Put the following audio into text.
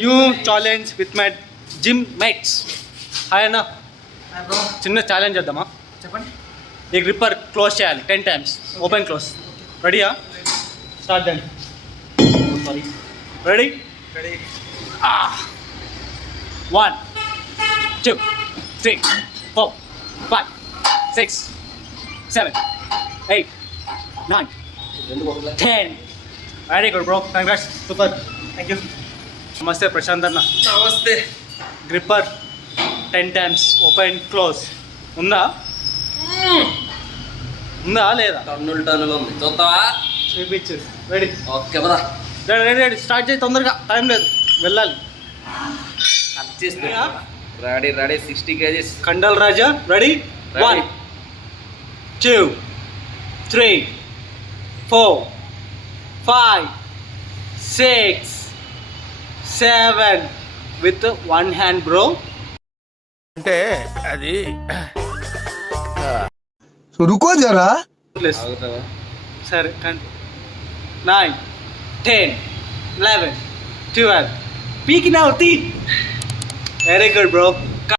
New challenge with my gym mates. Hi అన్న, చిన్న challenge చేద్దామా? చెప్పండి. ఈ గ్రిప్పర్ క్లోజ్ చేయాలి 10 times. Open close. రెడీయా? Start then. Sorry, ready? Ready. 1 2 3 4 5 6 7 8 9 10. Very good bro, congrats, super. Thank you. నమస్తే ప్రశాంత్ అన్న. నమస్తే. గ్రిప్పర్ 10 times ఓపెన్ క్లోజ్ ఉందా? ఉందా లేదా? టన్నులు ఉంది, చూస్తావా? చూపించు. రెడీ? ఓకే పదా. Ready ready ready. స్టార్ట్ చేయి తొందరగా, టైం లేదు, వెళ్ళాలి. Ready ready. 60 kgs. Candle Raja ready? 1 2 3 4 5 6 7 with 1 hand bro. అంటే అది रुको जरा. ఆగుతావా? సరే, 9 10 11 12 పీకి నా తీ. Very good bro.